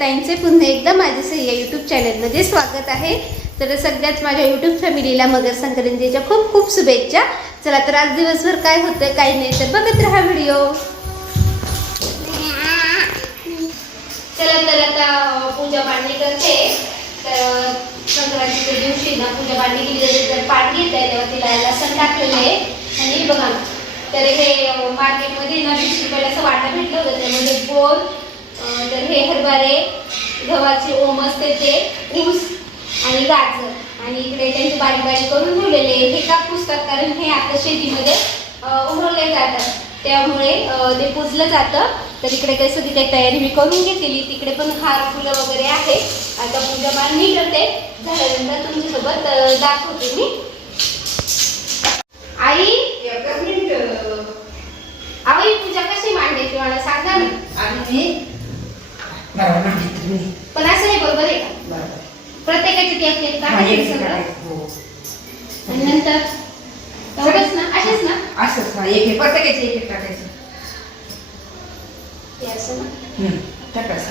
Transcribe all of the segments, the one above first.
ताईंचे पुन्हा एकदा माझ्या सह्या यूट्यूब चॅनलमध्ये स्वागत आहे. तर सगळ्यात माझ्या यूट्यूब फॅमिलीला मकर संक्रांतीच्या खूप खूप शुभेच्छा. चला तर आज दिवसभर काय होतं काय नाही तर बघत राहा व्हिडिओ. चला तर आता पूजा पाडणी करते. तर संक्रांतीच्या दिवशी ना पूजा पाडणी केली जाते. तर पाठ घेत आहे तेव्हा तिला लसण टाकलेलं आहे. आणि बघा तर हे मार्केटमध्ये ना 20 रुपयाला असं वाटा भेटलं होतं. त्यामध्ये गोल तर हे हरभरे गव्हाचे ओम असते ते ऊस आणि गाजर आणि इकडे त्यांची बारीक बारीक करून ठेवलेले हे का पुसतात कारण हे आता शेतीमध्ये उमरले जातात त्यामुळे ते पुजलं जातं. तर इकडे काही सगळी काही तयारी मी करून घेतलेली. तिकडे पण हार फुलं वगैरे आहे. आता पूजा मांडणी करते. झाल्यानंतर तुमच्यासोबत दाखवते मी. आई आई पूजा कशी मांडायची मला सांगा ना. पण असं नाही बरोबर आहे का प्रत्येकाची ती आपली आणि नंतर एवढंच ना असेच ना असंच ना एक प्रत्येकाची एक टाकायचं ते असं ना टाकायचं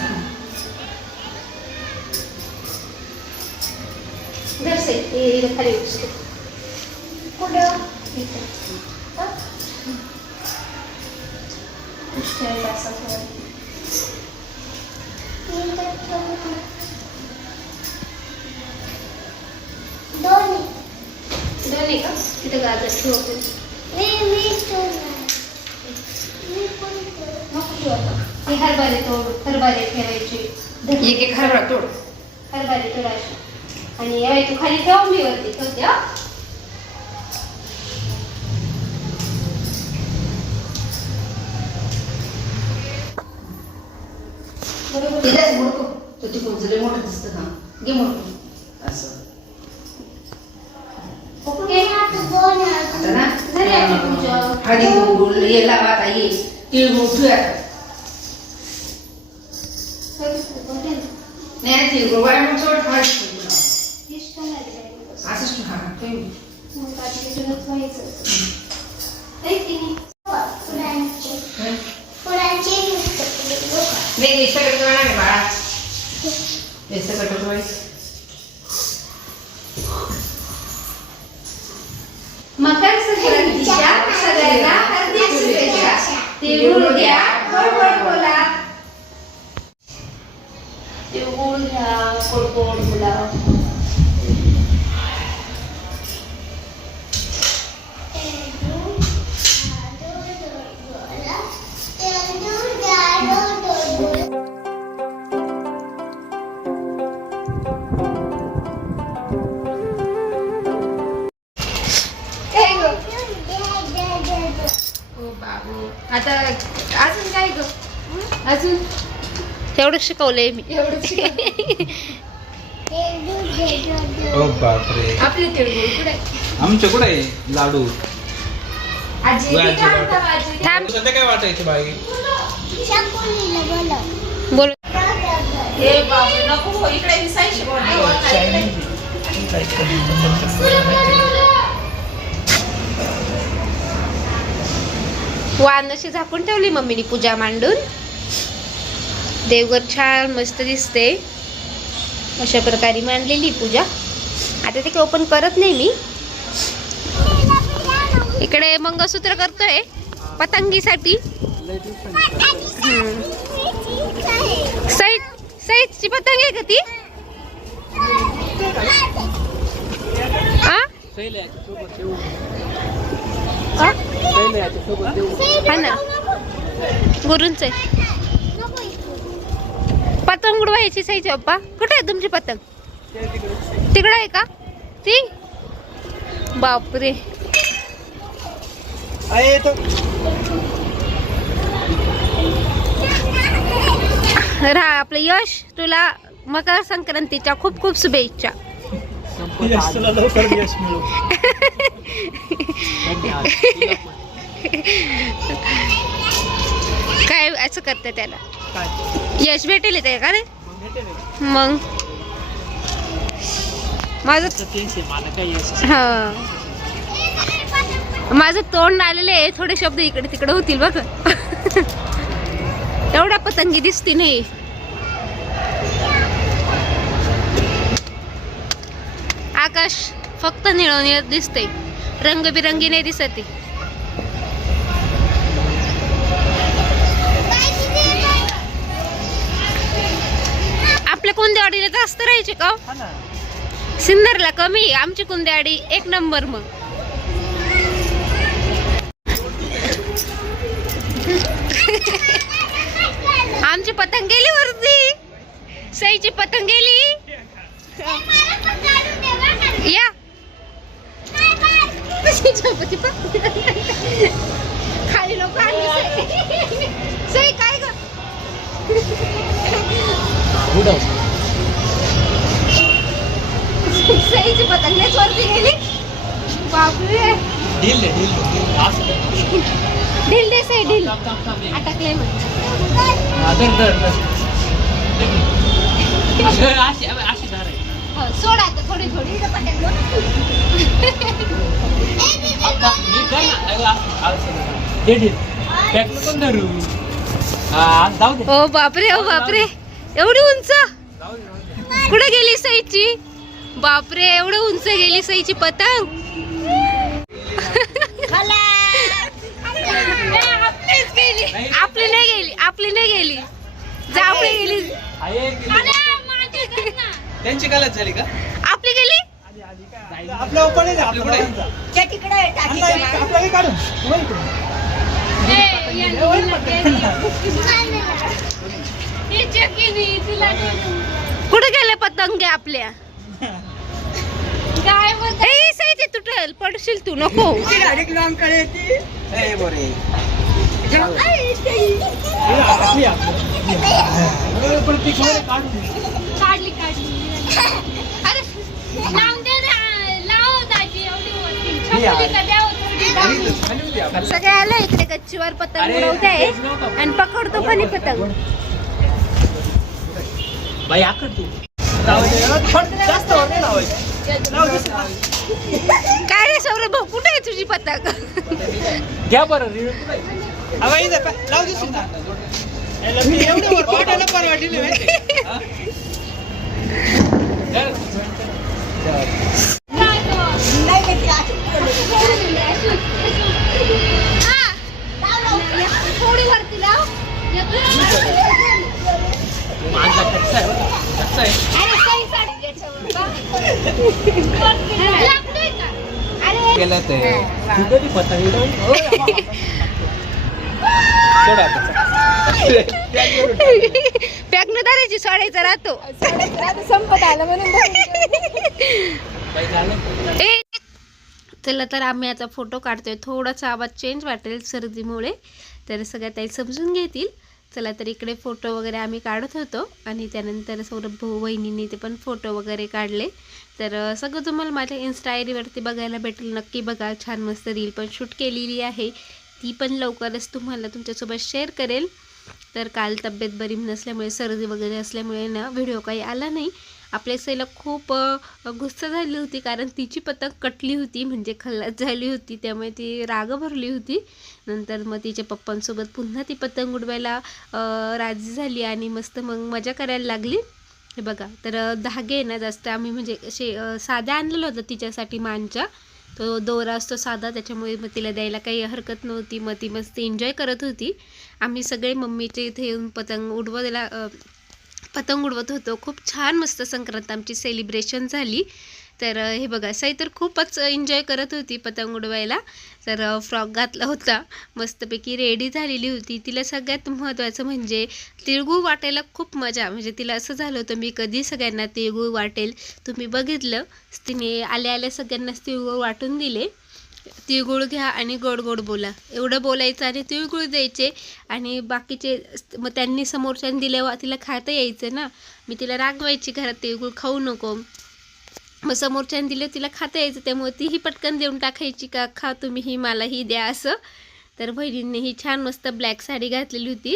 दर्शे ते खाली उचलू कुठं दोन्ही का तिथं गाजर ठेवते हे हरभरे तोड हरभरे ठेवायचे एक एक हरभरा तोड हरभरे तोडायचे आणि यावेळी तू खाली ठेव मी वरती ठेवते. तिलाच मोडतो तो तिकडून जरी मोठं दिसतं ना घे मोडतो असं आता ना हळदी कुंकू ये लावा आता ये तीळ मोठू आता नाही तीळ गोळा मग सोड असंच हा ठेव नाही सगळं करणार आहे बाळा हे सगळं व्हायचं. मकर संक्रांतीच्या सगळ्यांना हार्दिक शुभेच्छा. तिळगुळ घ्या गोड गोड बोला. तिळगुळ घ्या गोड गोड बोला. आता अजून काय ग अजून एवढं शिकवलंय मी बापरे आपले तिळगुळ कुठे आमच्या कुठे आहे लाडू आजी थांब काय वाटायचं बाई बोल हे बापरे नको इकडे दिसायचे वान अशी झाकून ठेवली मम्मीने पूजा मांडून. देवघर छान मस्त दिसते. अशा प्रकारे मांडलेली पूजा. आता ते ओपन करत नाही मी. इकडे मंगळसूत्र करतोय पतंगीसाठी. सईदची पतंग आहे का ती हा ना गुरूंच पतंग उडवायची सईचे पप्पा. कुठे आहे तुमची पतंग तिकडे आहे का ती बापरे राहा आपलं यश तुला मकर संक्रांतीच्या खूप खूप शुभेच्छा. काय असं करते त्याला यश भेटेल ते का रे मग माझं हा माझं तोंड आलेलं आहे. थोडे शब्द इकडे तिकडे होतील बघ. एवढा पतंगी दिसती नाही. आकाश फक्त निळं निळं दिसतंय, रंगबिरंगी नाही दिसत आहे. आपल्या कुंदेवाडीला जास्त राहायचे का? सिन्नरला कमी, आमची कुंदेवाडी एक नंबर. मग आमची पतंग गेली वरती, सईची पतंग गेली. या खाली लोक सई काय ग? सईची पतंग लयच वरती गेली. बापरे, ढील दे सई, ढील अटकले. सोड आता थोडी थोडी. ओ बापरे, ओ बापरे, एवढी उंच कुठे गेली सईची? बापरे, एवढं उंच गेली सईची पतंग. आपली नाही गेली, आपली नाही गेली, जांभळी गेली. त्यांची कालच झाली का? आपली गेली. कुठे गेले पतंग आपल्या? सई तुटल, पडशील तू, नको. काढली काढली. अरे सगळे आलं इकडे गच्चीवर पतंग उडवताय आणि पकडतो पण ही पतंग. काय रे सौरभ भाऊ, कुठे आहे तुझी पतंग? घ्या बरं. थोडी वरती लाव. केलं ते पॅक न धरायची, सोडायचा राहतो. संपत आलं म्हणून. चला तर आम्ही आता फोटो काढतोय. थोडासा आवाज चेंज वाटेल सर्दीमुळे, तर सगळ्या ताई समजून घेतील. चला तर इकडे फोटो वगैरे आम्ही काढत होतो आणि त्यानंतर सौरभ भाऊ वहिनींनी ते पण फोटो वगैरे काढले. तर सगळं तुम्हाला माझ्या इन्स्टा आयडीवरती बघायला भेटेल. नक्की बघा, छान मस्त रील पण शूट केलेली आहे, ती पण लवकरच तुम्हाला तुमच्यासोबत शेअर करेल. तर काल तब्येत बरी नसल्यामुळे, सर्दी वगैरे असल्यामुळे ना व्हिडिओ काही आला नाही. आपल्या सईला खूप गुस्सा झाली होती, कारण तिची पतंग कटली होती, म्हणजे खल्लास झाली होती, त्यामुळे ती राग भरली होती. नंतर मग तिच्या पप्पांसोबत पुन्हा ती पतंग उडवायला राजी झाली आणि मस्त मग मजा करायला लागली. हे बघा, तर धागे ना जास्त आम्ही म्हणजे असे साध्या आणलेलं होतं तिच्यासाठी, मानच्या. तो दोरा असतो साधा, त्याच्यामुळे मग तिला द्यायला काही हरकत नव्हती. मग ती मस्त एन्जॉय करत होती. आम्ही सगळे मम्मीच्या इथे येऊन पतंग उडवत होतो. खूप छान मस्त संक्रांत आमची सेलिब्रेशन झाली. तर हे बघा, सई तर खूपच एन्जॉय करत होती पतंग उडवायला. तर फ्रॉक घातला होता, मस्तपैकी रेडी झालेली होती. तिला सगळ्यात महत्त्वाचं म्हणजे तिळगुळ वाटायला खूप मजा, म्हणजे तिला असं झालं होतं मी कधी सगळ्यांना तिळगुळ वाटेल. तुम्ही बघितलं, तिने आल्या आल्या सगळ्यांनाच तिळगुळ वाटून दिले. तिळगुळ घ्या आणि गोड गोड बोला, एवढं बोलायचं आणि तिळगुळ द्यायचे. आणि बाकीचे मग त्यांनी समोरच्यांनी दिल्यावर तिला खाता यायचं ना. मी तिला रागवायची, घरात तिळगुळ खाऊ नको. मग समोरच्याने दिले तिला खाता यायचं, त्यामुळे तीही पटकन देऊन टाकायची, का खा तुम्हीही, मलाही द्या असं. तर बहिणींनी ही छान मस्त ब्लॅक साडी घातलेली होती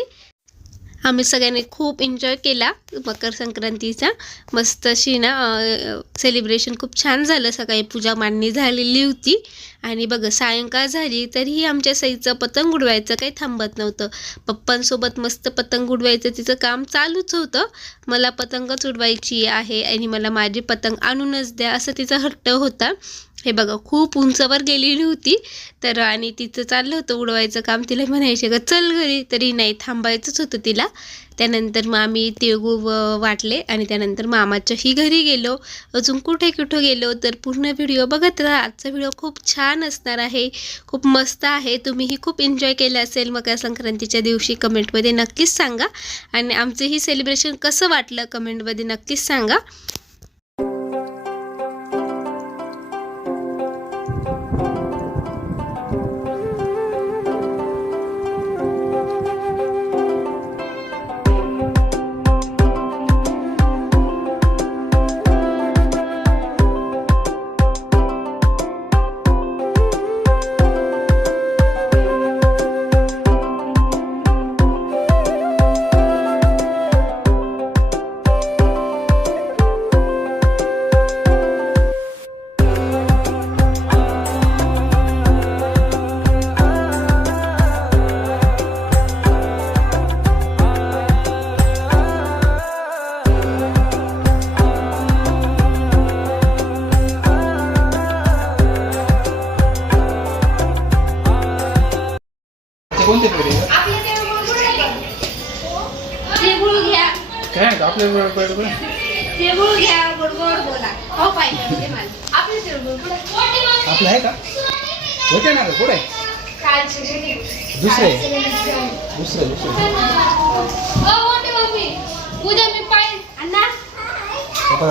आम्ही सगळ्यांनी खूप एन्जॉय केला मकर संक्रांतीचा. मस्त अशी ना सेलिब्रेशन खूप छान झालं. सकाळी पूजा मांडणी झालेली होती आणि बघा सायंकाळ झाली तरीही आमच्या सईचं पतंग उडवायचं काही थांबत नव्हतं. पप्पांसोबत मस्त पतंग उडवायचं तिचं काम चालूच होतं. मला पतंगच उडवायची आहे आणि मला माझी पतंग आणूनच द्या असं तिचा हट्ट होता. हे बघा खूप उंचावर गेलेली होती तर आणि तिचं चाललं होतं उडवायचं काम. तिला म्हणायचे का चल घरी, तरी नाही थांबायचंच होतं तिला. त्यानंतर मग आम्ही तिळगुळ वाटले आणि त्यानंतर मामाच्याही घरी गेलो. अजून कुठे कुठं गेलो तर पूर्ण व्हिडिओ बघत राहा. आजचा व्हिडिओ खूप छान असणार आहे, खूप मस्त आहे. तुम्हीही खूप एन्जॉय केलं असेल मकर संक्रांतीच्या दिवशी. कमेंटमध्ये नक्कीच सांगा आणि आमचंही सेलिब्रेशन कसं वाटलं कमेंटमध्ये नक्कीच सांगा. कोणते पेढे आपले तिळगुळ घ्या, काय आपल्या तिळगुळ घ्या, गोड गोड बोला. हो पाहिजे मला आपले तिळगुळ आपलं आहे का? होते ना पुढे दुसरे दुसरे पूजा मी पाय अण्णा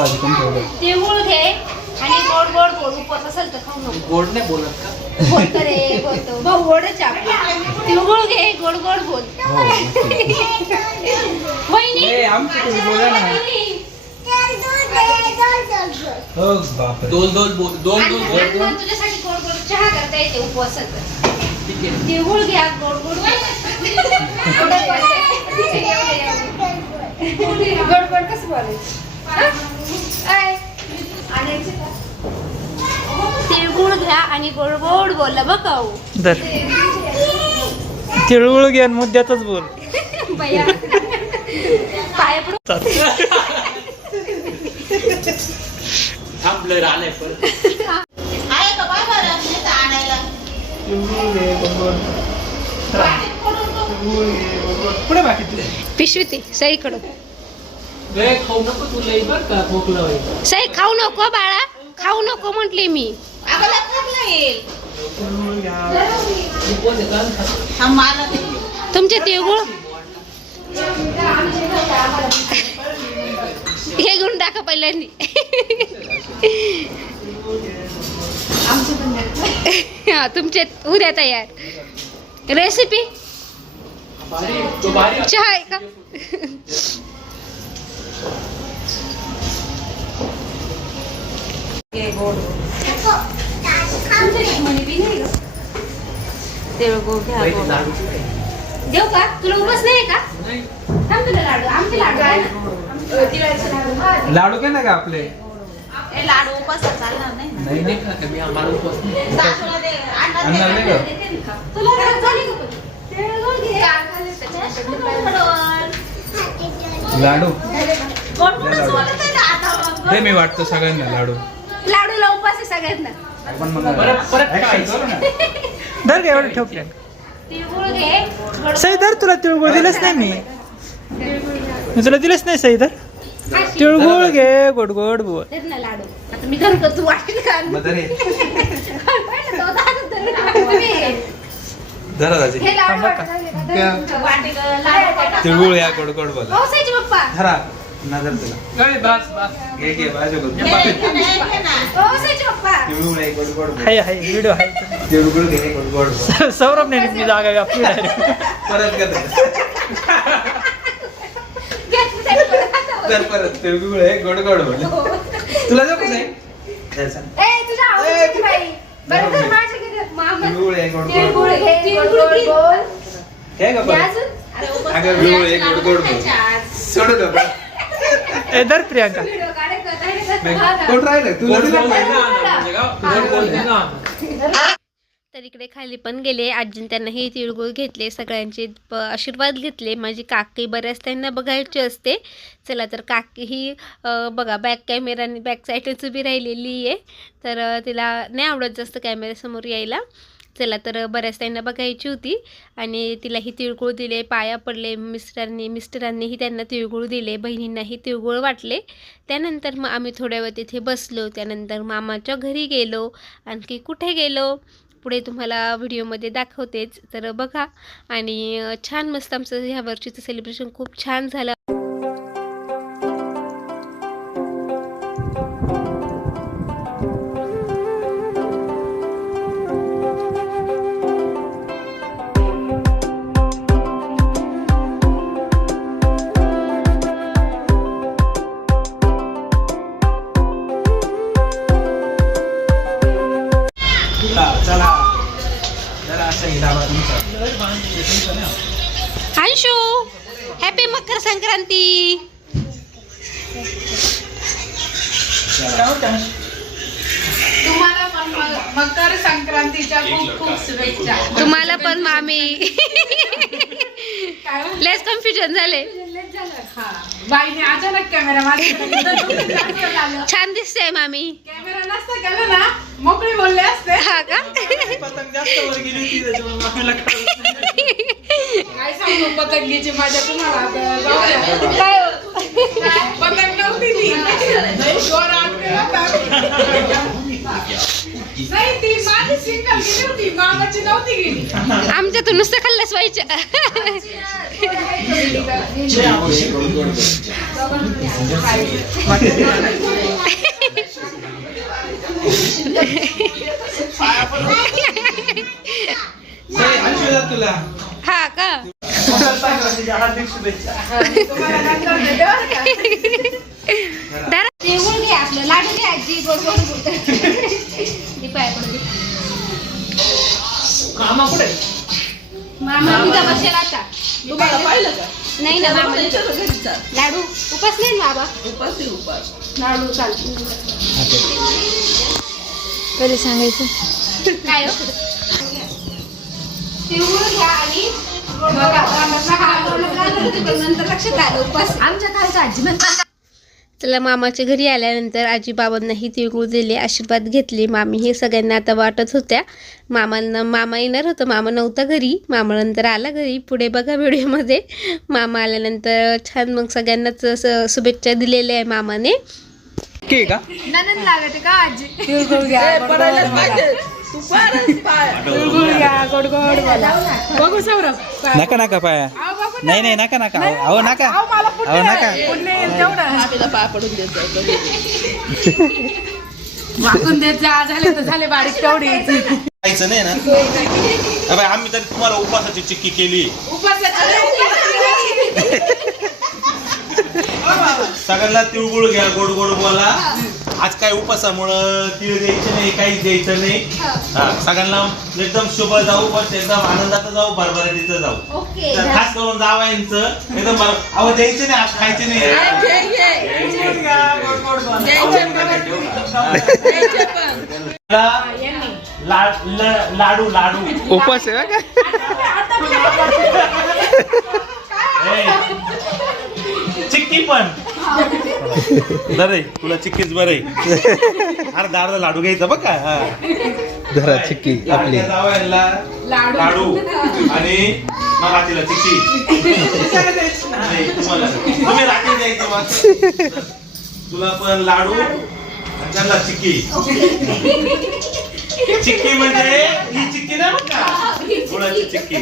आधी कोण ठेवलं तिळगुळ घे आणि गोड गोड बोल. उपवास असेल तर खाऊ नको. गोड नाही बोलत का? बोलतो रे बोलतो भाऊ गोडच आपले. तिळगुळ घे गोड गोड बोल. हो वहिनी आमचं तुम्ही बोला ना. हो बापरे दोन दोन बोल दोन दोन अण्णा तुझ्यासाठी गोड गोड चहा करता येते उपवासाचं. ठीक आहे. तिळगुळ घ्या गोड गोड गोड गोड कसं बोलायचं? तिळगुळ घ्या आणि गोड गोड बोलला बघा. तिळगुळ घ्या मुद्द्यातच बोल. बया पाय पडू. थांबलं आलंय परत पुढे बाकी पिशवी ती सईकडून. खाऊ नको तुला बर का खोकला होईल. सई खाऊ नको बाळा, खाऊ नको म्हटले मी. तुमचे तिळगुळ हे घेऊन टाका पहिल्यांदी. हा तुमचे उद्या तयार. रेसिपी चहा आहे का? तिळगुळ घ्या देऊ का तुला उपवास नाही का? थांब तुला लाडू आमचे लाडू आहे ना. तिळाचे लाडू. लाडू काय ना का आपले लाडू उपास चालणार नाही ना. नाही नाही का मी आम्हाला उपवास नाही. सासूला दे, अण्णा दे. आणणार नाही का? तुला झाली का? तिळगुळ घे. लाडू गोड गोडच बोलत आहे ना आता. ते मी वाटतं सगळ्यांना लाडू. लाडूला उपवास आहे सगळ्यांना. आपण मग परत खायचं ना. धर घे एवढं ठोकल्या. तिळगुळ घे. सई धर, तुला तिळगुळ दिलंच नाही मी तुला दिलंच नाही सई धर. तिळगुळ घे गोड गोड बोल. देत ना लाडू. आता मी घरी तू वाटेल का? मदर आहे. पाहिलं तो दादा तर धरा दाजी. हे लाडू तिळगुळ या गोड गोड बोला. पावसाचे पप्पा. धरा नजर तुला. घे घे बाजू पावसाचे पप्पा. तिळगुळ आहे गोड गोड बोल. हाय हाय व्हिडिओ हाय. तिळगुळ घे गोड गोड बोल. सौरभ ने मी जागा व्यापली डायरेक्ट. परत घे तर परत तिळगुळ आहे गोड गोड बोल. तुला जाऊ कसं आहे? ए तुझ्या आवडीची बाई. बरं तर माझ्या घरी मामा. तिळगुळ आहे गोड गोड तिळगुळ बोल. घे गोड गोड बोल. हे का परत? अजून अगं गुळगुळ आहे, गोड गोड बोल. सोडू नको. ए दर प्रियांका कोण राहिलं तुला दिलं काय? तर इकडे खाली पण गेले, आजीन त्यांनाही तिळगुळ घेतले, सगळ्यांचे आशीर्वाद घेतले. माझी काकी बऱ्याच त्यांना बघायची असते. चला तर काकी ही बघा बॅक कॅमेराने बॅक साईडच उभी राहिलेली आहे, तर तिला नाही आवडत जास्त कॅमेऱ्यासमोर यायला. चला तर बऱ्याच त्यांना बघायची होती आणि तिलाही तिळगुळ दिले, पाया पडले. मिस्टरांनीही त्यांना तिळगुळ दिले, बहिणींनाही तिळगुळ वाटले. त्यानंतर मग आम्ही थोड्या वेळ तिथे बसलो. त्यानंतर मामाच्या घरी गेलो. आणखी कुठे गेलो पुढे तुम्हाला व्हिडिओमध्ये दाखवतेच, तर बघा. आणि छान मस्त आमचं ह्या वर्षीचं सेलिब्रेशन खूप छान झालं. चला जरा असं हे दाबा तुमचा. अंशू हॅपी मकर संक्रांती. तुम्हाला पण मकर संक्रांतीच्या खूप खूप शुभेच्छा. तुम्हाला पण मामी. लेस कन्फ्युजन झाले. बाईने अचानक कॅमेरा छान दिसते मामी. कॅमेरा नसता केला ना मोकळी बोलले असते. हा का? पतंग जास्त वर गेली होती त्याच्यामुळे मामीला कळलं नाही. काय सांगू पतंगीची माझ्या तुम्हाला जाऊ द्या. काय हो? पतंग नव्हती ती वर आणलेला होता. नाही ती माझी सिंगल गेली होती, मामाची नव्हती गेली. आमच्यातून नुसतं खाल्लंच व्हायचं. तुला हा का? हार्दिक शुभेच्छा. तुम्हाला नंतर देते बरं का. दारा तिळगुळ घे, आपलं लाडू घे आजी, गोड गोड बोलते. ती पाय पडू. मामा कुठे? मामा तुझा बसेल आता. तुम्हाला पाहिलं का? नाही ना मामा लाडू उपास नाही ना बाबा. उपास लाडू चालतो. पहिले सांगायचं काय हो? तिळगुळ घ्या आणि नंतर लक्षात आलं उपास. आमच्या खायचं आजी म्हणतात. चला मामाच्या घरी आल्यानंतर आजी बाबांनाही तिळगुळ दिले, आशीर्वाद घेतले. मामी हे सगळ्यांना आता वाटत होत्या. मामा येणार होतं, मामा नव्हता घरी. मामा नंतर आला घरी. पुढे बघा व्हिडिओमध्ये मामा आल्यानंतर छान मग सगळ्यांनाच शुभेच्छा दिलेल्या आहे मामाने. के का ननंद लागते का आजी? तिळगुळ घ्या, तिळगुळ घ्या, गोड गोड बोला. बघू सौरभ. नका नका पाया. नाही नाही नका नका अहो नका अहो नका. वाकून देत जा, झाले तर झाले बारीक तेवढी. जायचं नाही ना. अबे आम्ही तरी तुम्हाला उपासाची चिक्की केली. सगळ्यांना तिळगुळ घ्या, गोड गोड बोला. आज काय उपासामुळं तिळ द्यायचं नाही, काहीच द्यायचं नाही. हा सगळ्यांना एकदम शुभ जाऊ, बस एकदम आनंदात जाऊ, भरभराटीचं जाऊ. तर खास करून जावयांचं एकदम अहो द्यायचे नाही, आज खायचे नाही. लाडू लाडू उपास आहे का? चिक्की पण बरं तुला चिक्कीच बरं आहे. अर्धा अर्धा लाडू घ्यायचा बघ का. धरा चिक्की आपली. लाडू आणि मग रात्रीला चिक्की. नाही, तुम्ही रात्री द्यायचं मग. तुला पण लाडू आणि त्यांना चिक्की. चिक्की म्हणजे ही चिक्की नाही बघ का, गुळाची चिक्की.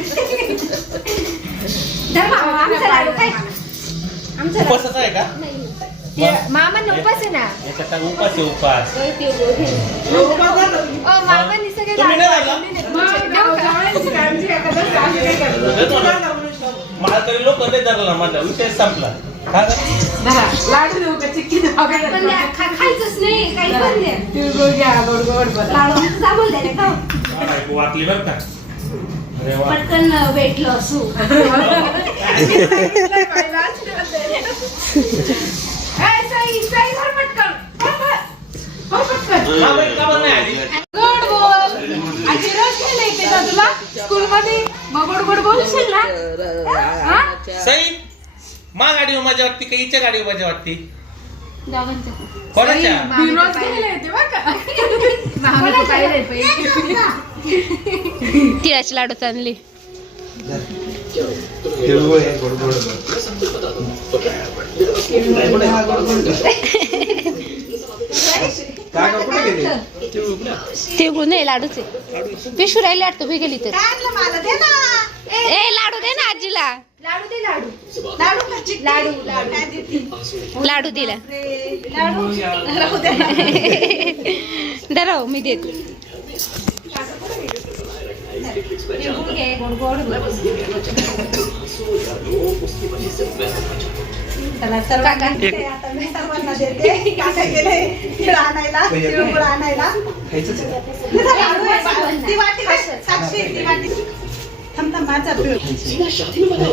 उपासाचा आहे का? मामांना उपास आहे ना. याचा काय उपास आहे उपास. मामांनी सगळे तुम्ही नाही राहिला? माळकरी लोक नाही धरला माझा विषय संपला. लाडू देऊ का चिक्की देऊ? खायचंच नाही काही पण द्या. तिळगुळ घ्या, गोड गोड बोला. लाडू आम्हाला द्या ना, खाऊ. वाटली बरं का. अरे वा. पटकन वेट लॉस हो. हा, बाई, का बरं नाही आली? गोड बोल. आजी रोज खेळले येते का तुला स्कूलमध्ये? मग गोड गोड बोलशील ना? हा? सई मा गाडीवर मजा वाटते का हिच्या गाडीवर मजा वाटते? दोघांचं. कोणाच्या? ती रोज खेळले येते बरं का? तिळाचे लाडू चांगले. तिळगुळ आहे गोड गोड काका कुठे गेले? तिळगुळ नाही लाडूचे. पिशू राहिले वाटतं मी गेली तर. मला दे ना. ए लाडू दे ना आजीला. लाडू दे लाडू. लाडू का चिकन? लाडू लाडू काय देते? लाडू दिला. लाडू राहू दे. धराव मी देते. तिळगुळ घे, गोड गोड. चला सर्वांना देते. आता मी सर्वांना देते. काका गेले तिळ आणायला, तिळगुळ आणायला. खायचंच आहे. लाडू आहे. ती वाटी दे. साक्षी ती वाटी. थांब थांब माझा पिळ.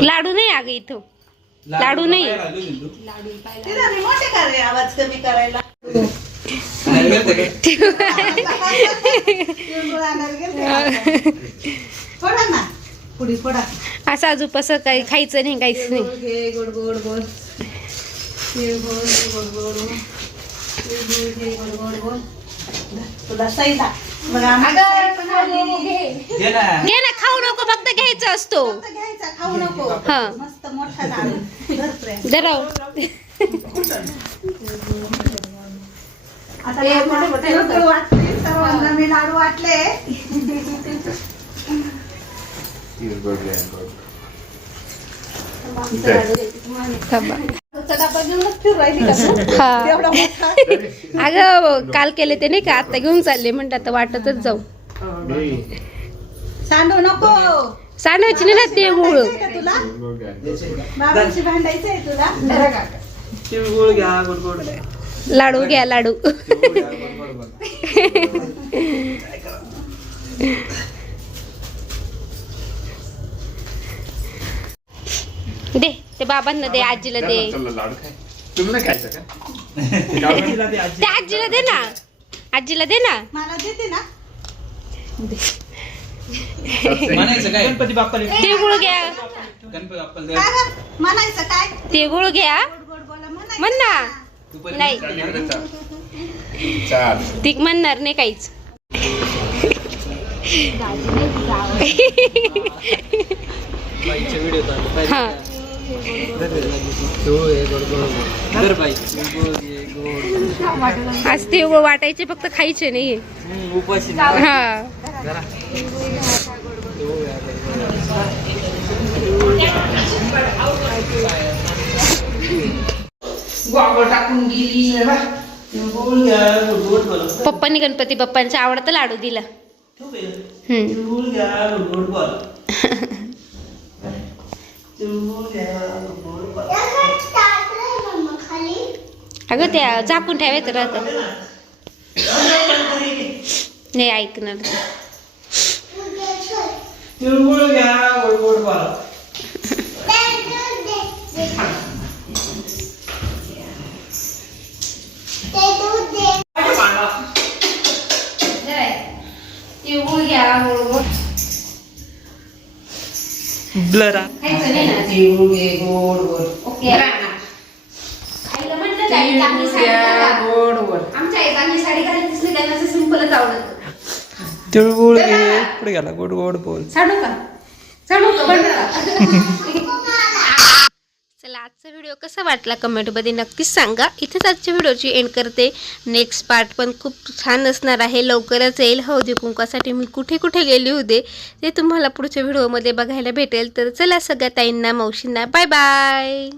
लाडू नाही अगं इथं. लाडू नाही. बाहेर आलो मी तू. तिला रिमोट आहे का रे आवाज कमी करायला? नाही गेलते काय? तिळगुळ आणायला गेलते. फोडा ना. पुडी फोडा. असं अजून असं काही खायचं नाही काहीच नाही. तिळगुळ घे गोड गोड गोड. तिळगुळ घे गोड गोड गोड. तिळगुळ घे गोड गोड गोड. तुला सही दा. बघा आम्हाला सही पण आली. दे ना. घे ना, खाऊ नको, फक्त घ्यायचं असतो. फक्त घ्यायचा खाऊ नको. हा. मस्त मोठा लाडू. धर प्रेम. धराव. आता लाडू वाटले सर्वांना मी लाडू वाटले. तिळगुळ घे, गोड. डबा घेऊनच फिरू राहिली का तू? हा. एवढा मोठा. अगं काल केले ते नाही का, आता घेऊन चालले म्हणतात, आता वाटतच जाऊ. सांडू नको. सांडायची नाही ना तिळगुळ. भांडायचंय का तुला? बाबांशी भांडायचंय तुला? तिळगुळ घ्या गोड गोड. लाडू घ्या, लाडू. तिळगुळ घ्या, गोड गोड. दे ते बाबांना दे, आजीला दे. लाडू खाय. तुम्ही नाही खायचं का? ते आजीला दे ना, आजीला दे ना. मला देते ना. म्हणायचं काय? गणपती बाप्पाला तिळगुळ घ्या, गणपती बाप्पाला काय गं? म्हणायचं काय? तिळगुळ घ्या. गोड गोड बोला म्हणायचं. म्हण ना. दुपारी नाही. चाल. ती म्हणणार नाही काहीच. हा. आज तिळगुळ वाटायचे, फक्त खायचे नाही. हा. टाकून गेली. पप्पांनी गणपती बाप्पांचा आवडता लाडू दिला. अगं त्या झाकून ठेवायचं राहतं. नाही ऐकणार. तिळगुळ घ्या गोड गोड बोला. तिळगुळ घ्या, गोड गोड. ब्लरा खायचं नाही ना. तिळगुळ घे गोड गोड. ओके. खायला म्हटलं ताई, चांगली साडी घाला. गोड गोड. आमच्या आई चांगली साडी घालायचीच नाही, त्यांना असं सिंपलच आवडत. तिळगुळ घे पुढे गेला गोड गोड बोल. सांडू का? सांडू का? बंद का? चला, आजचा व्हिडिओ कसा वाटला कमेंटमध्ये नक्कीच सांगा. इथेच आजच्या व्हिडिओची एंड करते. नेक्स्ट पार्ट पण खूप छान असणार आहे, लवकरच येईल. हळदी कुंकवासाठी मी कुठे कुठे गेले होते ते तुम्हाला पुढच्या व्हिडिओमध्ये बघायला भेटेल. तर चला, सगळ्या ताईंना, मावशींना बाय बाय.